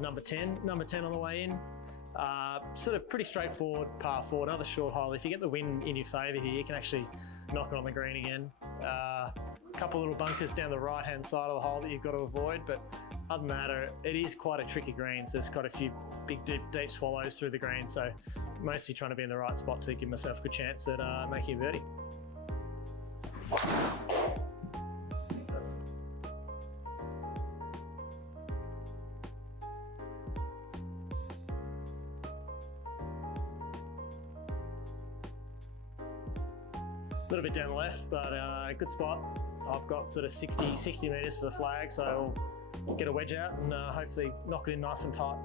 number 10. Number 10 on the way in. Sort of pretty straightforward par 4, another short hole. If you get the wind in your favour here, you can actually knock it on the green again. A couple little bunkers down the right-hand side of the hole that you've got to avoid, but other than that, it is quite a tricky green, so there's got a few big, deep swallows through the green, so mostly trying to be in the right spot to give myself a good chance at making a birdie. A little bit down the left, but a good spot. I've got sort of 60 metres to the flag, so I'll get a wedge out and hopefully knock it in nice and tight.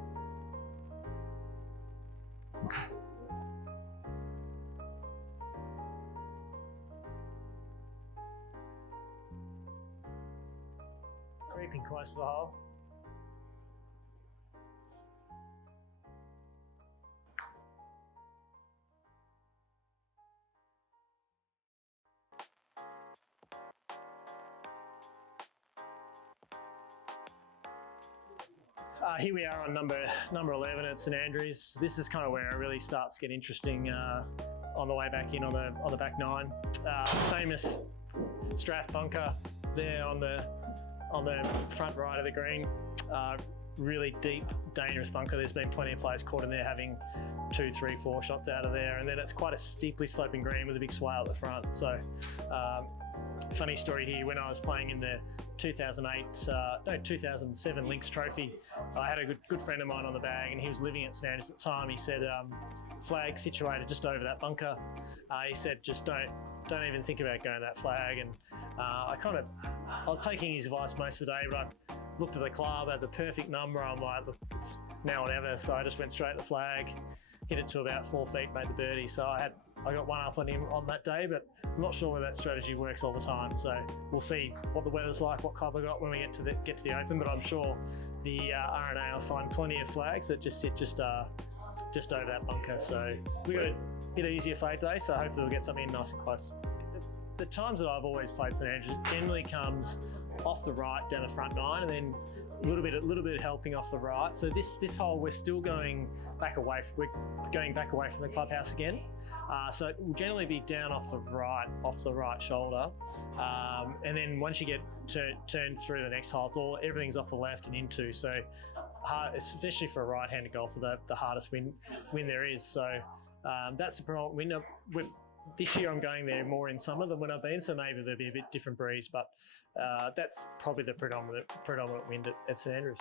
Creeping close to the hole. Here we are on number 11 at St Andrews. This is kind of where it really starts to get interesting on the way back in on the back 9. Famous Strath bunker there on the front right of the green. Really deep, dangerous bunker. There's been plenty of players caught in there having 2, 3, 4 shots out of there, and then it's quite a steeply sloping green with a big swale at the front. So funny story here, when I was playing in the 2007 Lynx Trophy, I had a good friend of mine on the bag, and he was living at St Andrews at the time. He said, flag situated just over that bunker. He said, just don't even think about going that flag. And I was taking his advice most of the day, but I looked at the club, had the perfect number. I'm like, look, it's now or never. So I just went straight to the flag, hit it to about 4 feet, made the birdie. So I got one up on him on that day, but I'm not sure whether that strategy works all the time. So we'll see what the weather's like, what club I got when we get to the Open. But I'm sure the R&A will find plenty of flags that just sit just over that bunker. So we got a bit easier fade today, so hopefully we'll get something nice and close. The times that I've always played St Andrews generally comes off the right down the front 9, and then a little bit helping off the right. So this hole we're still going back away. We're going back away from the clubhouse again. So it will generally be down off the right shoulder, and then once you get turned through the next hole, everything's off the left and into. So especially for a right-handed golfer, the hardest wind there is. So that's the problem. This year I'm going there more in summer than when I've been, so maybe there'll be a bit different breeze, but that's probably the predominant wind at St Andrews.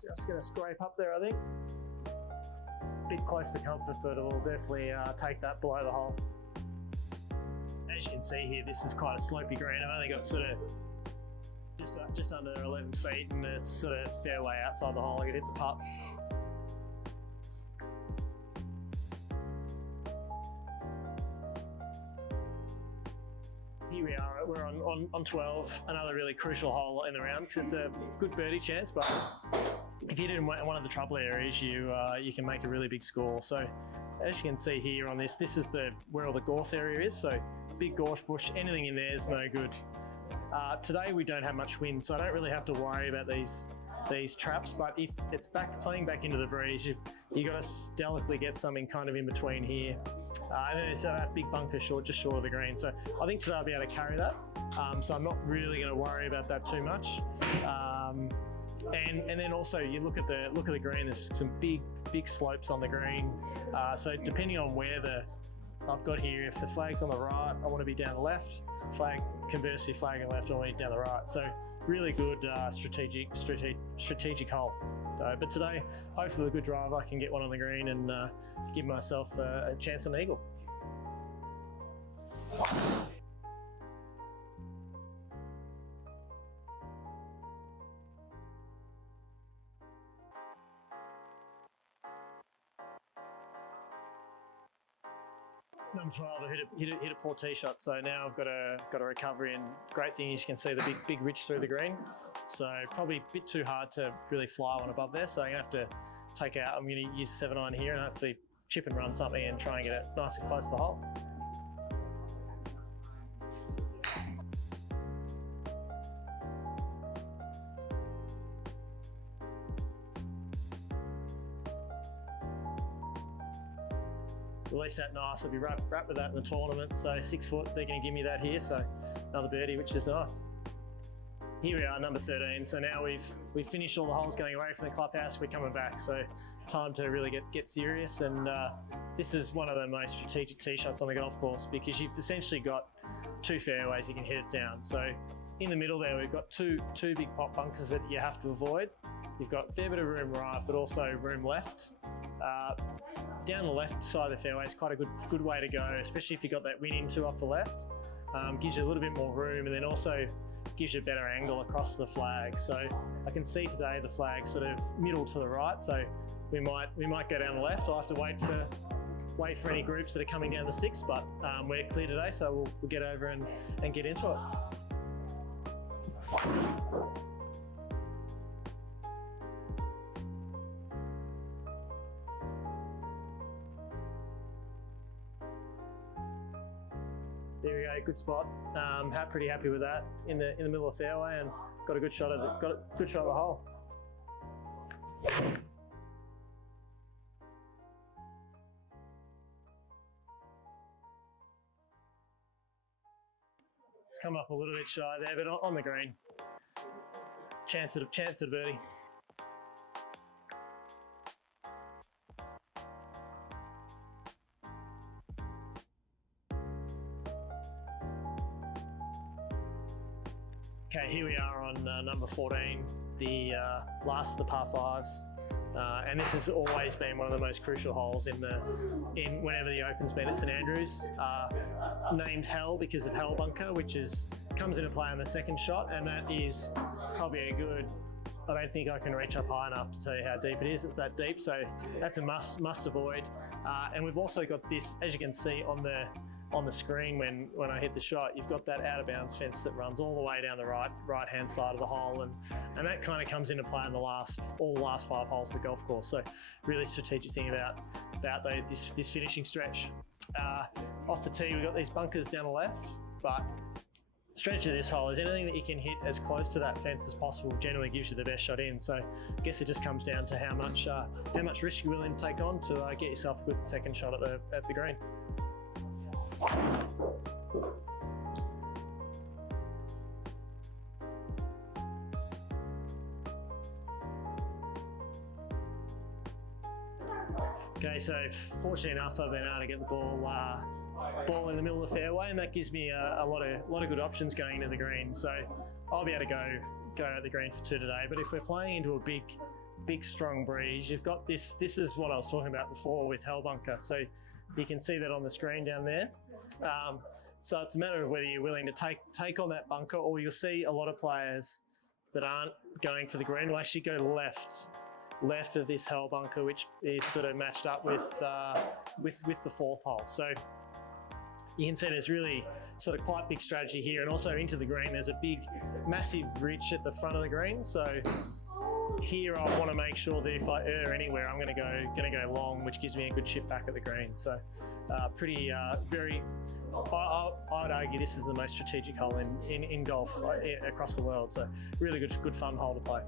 Just going to scrape up there, I think. Bit close for comfort, but it will definitely take that below the hole. As you can see here, this is quite a slopey green. I've only got sort of just under 11 feet, and it's sort of fairway outside the hole. I could hit the putt. Here we are, we're on 12, another really crucial hole in the round because it's a good birdie chance, but if you hit it in one of the trouble areas, you can make a really big score. So as you can see here on this is where all the gorse area is, so big gorse bush, anything in there is no good. Today we don't have much wind, so I don't really have to worry about these traps, but if it's playing back into the breeze, you got to delicately get something kind of in between here. And then it's that big bunker just short of the green. So I think today I'll be able to carry that. So I'm not really going to worry about that too much. And then also you look at the green, there's some big slopes on the green. So depending on where I've got here, if the flag's on the right, I want to be down the left. Conversely, flag on the left, I want to be down the right. So really good strategic hole. But today, hopefully with a good drive, I can get one on the green and give myself a chance at an eagle. Number 12, I hit a poor tee shot, so now I've got a recovery, and great thing is you can see the big ridge through the green. So probably a bit too hard to really fly one above there, so I'm going to have to take out, I'm going to use 7-iron here and hopefully chip and run something and try and get it nice and close to the hole. release that nice. I'll be wrapped with that in the tournament. So 6 foot, they're going to give me that here. So another birdie, which is nice. Here we are, number 13. So now we've finished all the holes going away from the clubhouse. We're coming back. So time to really get serious. And this is one of the most strategic tee shots on the golf course because you've essentially got 2 fairways you can hit it down. So in the middle there, we've got two big pot bunkers that you have to avoid. You've got a fair bit of room right, but also room left. Down the left side of the fairway is quite a good way to go, especially if you've got that wind into off the left. Gives you a little bit more room, and then also gives you a better angle across the flag. So I can see today the flag sort of middle to the right, so we might go down the left. I'll have to wait for any groups that are coming down the 6, but we're clear today, so we'll get over and get into it. There we go, good spot. Pretty happy with that in the middle of the fairway, and got a good shot of the hole. It's come up a little bit shy there, but on the green. Chance at a birdie. Okay, here we are on number 14, the last of the par 5s, and this has always been one of the most crucial holes in whenever the Open's been at St Andrews. Named Hell because of Hell Bunker, which comes into play on the second shot, and that is probably a good. I don't think I can reach up high enough to tell you how deep it is. It's that deep, so that's a must avoid. And we've also got this, as you can see on the screen when I hit the shot, you've got that out of bounds fence that runs all the way down the right hand side of the hole, and that kind of comes into play in all the last 5 holes of the golf course. So really strategic thing about this finishing stretch. Off the tee, we've got these bunkers down the left, but the strategy of this hole is anything that you can hit as close to that fence as possible generally gives you the best shot in. So I guess it just comes down to how much risk you're willing to take on to get yourself a good second shot at the green. Okay, so fortunately enough, I've been able to get the ball in the middle of the fairway, and that gives me a lot of good options going into the green. So I'll be able to go at the green for 2 today. But if we're playing into a big strong breeze, you've got this. This is what I was talking about before with Hell Bunker. So you can see that on the screen down there. So it's a matter of whether you're willing to take on that bunker, or you'll see a lot of players that aren't going for the green will actually go left of this Hell Bunker, which is sort of matched up with the 4th hole. So you can see there's really sort of quite big strategy here, and also into the green there's a big massive ridge at the front of the green. So here I want to make sure that if I err anywhere, I'm going to go long, which gives me a good chip back at the green. So very. I would argue this is the most strategic hole in golf across the world. So really good fun hole to play.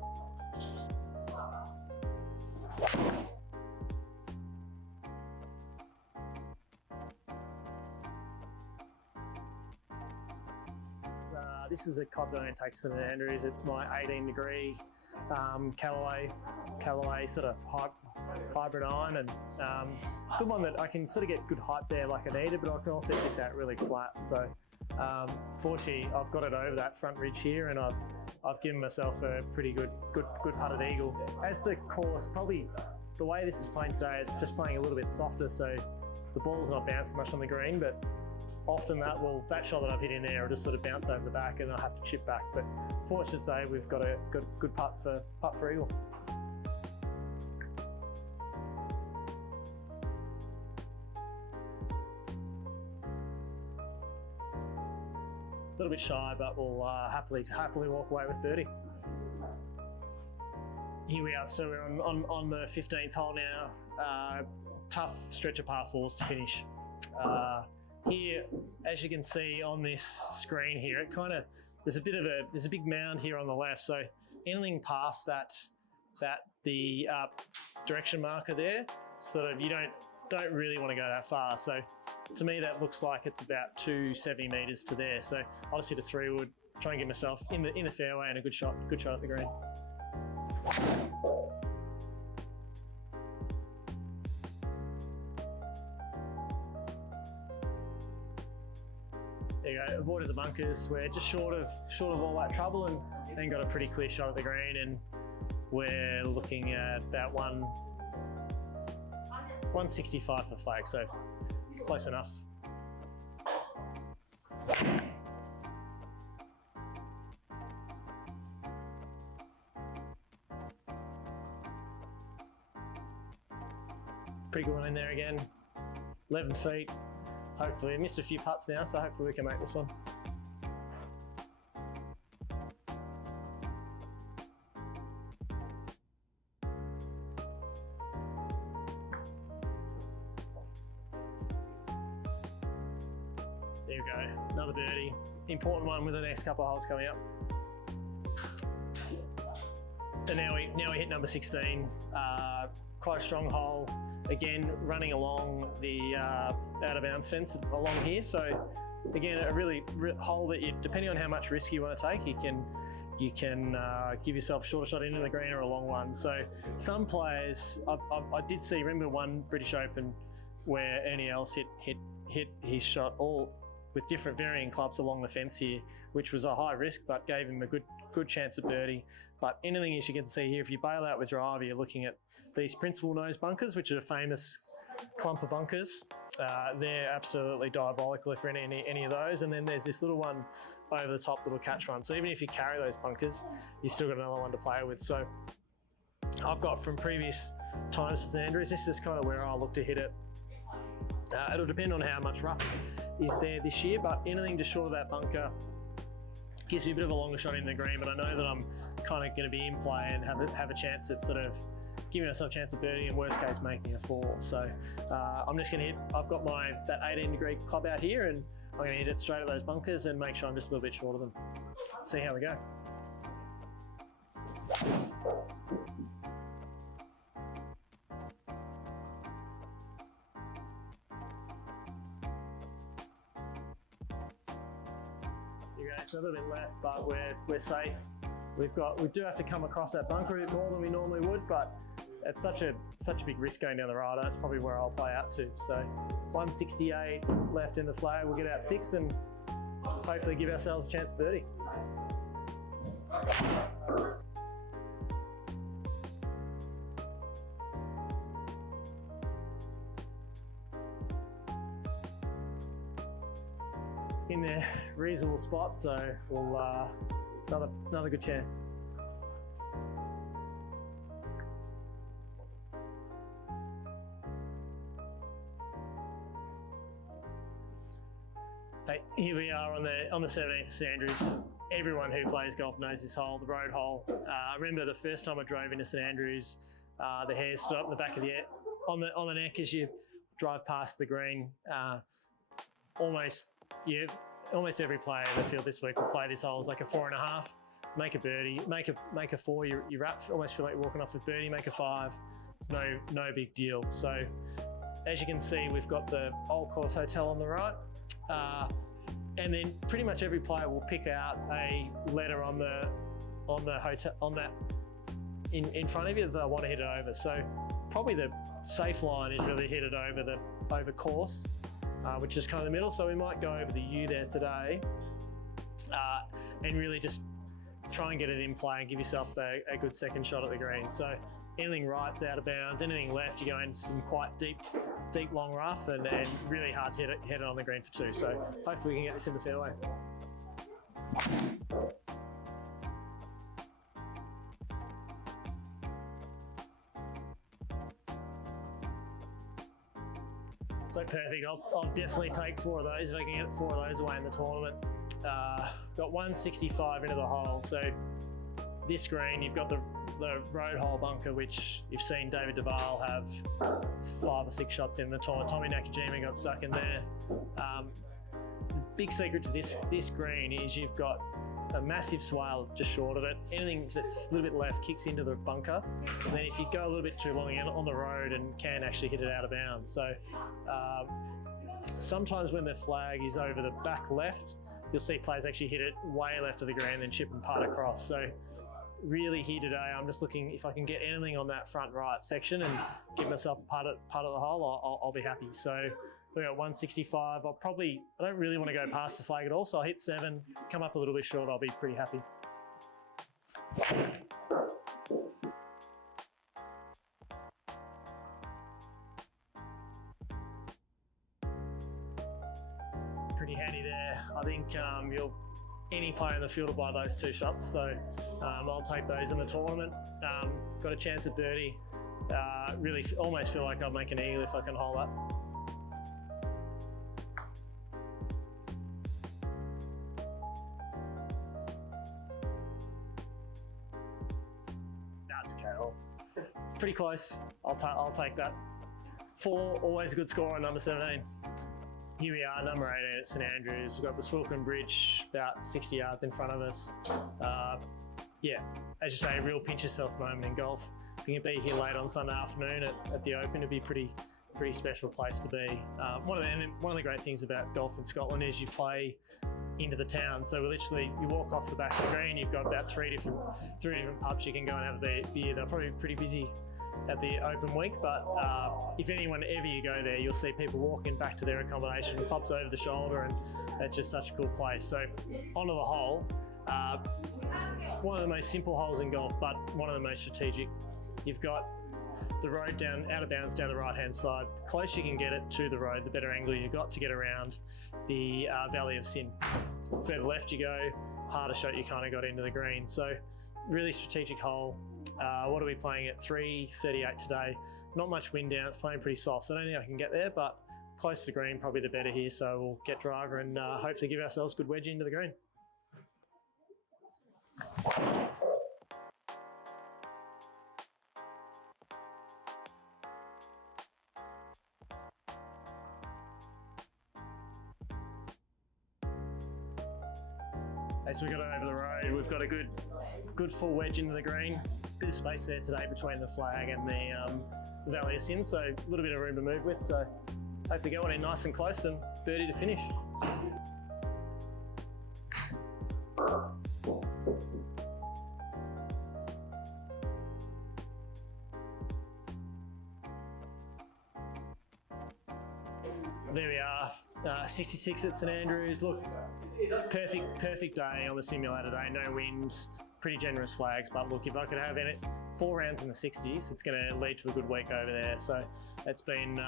This is a club that only takes St Andrews. It's my 18 degree Callaway sort of hybrid iron, and good one that I can sort of get good height there like I needed, but I can also get this out really flat. So fortunately I've got it over that front ridge here, and I've given myself a pretty good putted eagle. As the course, probably the way this is playing today, it's just playing a little bit softer, so the ball's not bouncing much on the green, but often that shot that I've hit in there will just sort of bounce over the back and I'll have to chip back. But fortunate today, we've got a good putt for eagle. A little bit shy, but we'll happily walk away with birdie. Here we are. So we're on the 15th hole now. Tough stretch of par 4s to finish. Here, as you can see on this screen here, there's a big mound here on the left. So anything past the direction marker there, sort of you don't really want to go that far. So to me, that looks like it's about 270 metres to there. So I'll just hit a 3-wood, try and get myself in the fairway and a good shot at the green. There you go, avoided the bunkers. We're just short of all that trouble and then got a pretty clear shot at the green, and we're looking at about 165 for flag, so close enough. Pretty good one in there again. 11 feet. Hopefully, I missed a few putts now, so hopefully we can make this one. There we go, another birdie. Important one with the next couple of holes coming up. And now we hit number 16. Quite a strong hole. Again, running along the out of bounds fence along here. So again, a really hole that you, depending on how much risk you want to take, you can give yourself a shorter shot into the green or a long one. So some players, I did see, remember one British Open where Ernie Els hit his shot all with different varying clubs along the fence here, which was a high risk, but gave him a good chance at birdie. But anything as you can see here, if you bail out with driver, you're looking at these principal nose bunkers, which are a famous clump of bunkers. They're absolutely diabolical if you're in any of those. And then there's this little one over the top, little catch one. So even if you carry those bunkers, you still got another one to play with. So I've got from previous times at St Andrews, this is kind of where I'll look to hit it. It'll depend on how much rough is there this year, but anything just short of that bunker gives me a bit of a longer shot in the green, but I know that I'm kind of going to be in play and have a chance at sort of giving myself a chance of birdie and worst case making a 4. So I'm just going to hit, I've got that 18-degree club out here, and I'm going to hit it straight at those bunkers and make sure I'm just a little bit short of them. See how we go. So a little bit left, but we're safe. We do have to come across that bunker a bit more than we normally would, but it's such a big risk going down the right. That's probably where I'll play out to. So 168 left in the flag. We'll get out 6 and hopefully give ourselves a chance of birdie. In their reasonable spot, so we'll another good chance. Hey, here we are on the 17th of St Andrews. Everyone who plays golf knows this hole, the road hole. I remember the first time I drove into St Andrews, the hair stood up in the back of the on the neck as you drive past the green. Almost every player in the field this week will play this hole as like a 4.5, make a birdie, make a 4, you almost feel like you're walking off with birdie, make a 5. It's no big deal. So as you can see, we've got the Old Course Hotel on the right, and then pretty much every player will pick out a letter on the hotel in front of you that they want to hit it over. So probably the safe line is really hit it over course. Which is kind of the middle, so we might go over the U there today and really just try and get it in play and give yourself a good second shot at the green. So anything right's out of bounds, anything left, you go into some quite deep long rough and really hard to hit it on the green for 2. So hopefully we can get this in the fairway. So perfect, I'll definitely take 4 of those if I can get 4 of those away in the tournament. Got 165 into the hole, so this green, you've got the road hole bunker, which you've seen David Duval have 5 or 6 shots in the tournament. Tommy Nakajima got stuck in there. The big secret to this green is you've got a massive swale just short of it. Anything that's a little bit left kicks into the bunker. And then if you go a little bit too long on the road and can actually hit it out of bounds. So sometimes when the flag is over the back left, you'll see players actually hit it way left of the green and then chip and putt across. So really here today, I'm just looking if I can get anything on that front right section and give myself a putt at the hole, I'll be happy. So we got 165. I don't really want to go past the flag at all, so I'll hit 7, come up a little bit short, I'll be pretty happy. Pretty handy there. I think any player in the field will buy those 2 shots, so I'll take those in the tournament. Got a chance at birdie. Really almost feel like I'll make an eagle if I can hole up. That's okay. Pretty close. I'll take that. 4, always a good score on number 17. Here we are, number 18 at St Andrews. We've got the Swilcan Bridge about 60 yards in front of us. Yeah, as you say, a real pinch yourself moment in golf. If you can be here late on Sunday afternoon at the Open, it'd be a pretty special place to be. One of the great things about golf in Scotland is you play into the town. So you walk off the back of the green, you've got about three different pubs you can go and have a beer. They're probably pretty busy at the Open week, but if anyone ever you go there, you'll see people walking back to their accommodation, clubs over the shoulder, and it's just such a cool place. So onto the hole. One of the most simple holes in golf, but one of the most strategic. You've got the road down out of bounds down the right hand side. The closer you can get it to the road, the better angle you've got to get around the Valley of Sin. Further left you go, harder shot you kind of got into the green. So really strategic hole. What are we playing at? 338 today. Not much wind down, it's playing pretty soft, so I don't think I can get there, but close to the green, probably the better here, so we'll get driver and hopefully give ourselves a good wedge into the green. Okay, so we got it over the road. We've got a good full wedge into the green. Bit of space there today between the flag and the Valley of Sin, so a little bit of room to move with. So hopefully get one in nice and close and birdie to finish. There we are, 66 at St Andrews. Look, perfect day on the simulator day, no wind, pretty generous flags, but look, if I could have 4 rounds in the 60s, it's going to lead to a good week over there. So it's been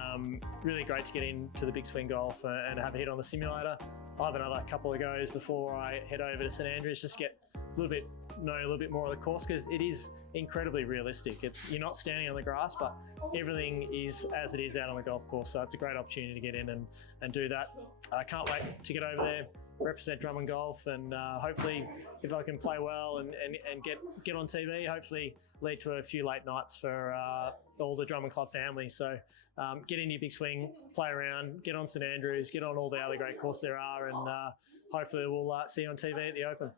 really great to get into the Big Swing Golf and have a hit on the simulator. I'll have another couple of goes before I head over to St Andrews, just get know a little bit more of the course, because it is incredibly realistic. You're not standing on the grass, but everything is as it is out on the golf course. So it's a great opportunity to get in and do that. I can't wait to get over there, represent Drummond Golf, and hopefully if I can play well and get on TV, hopefully lead to a few late nights for all the Drummond Club family. So get in your big swing, play around, get on St Andrews, get on all the other great courses there are, and hopefully we'll see you on TV at the Open.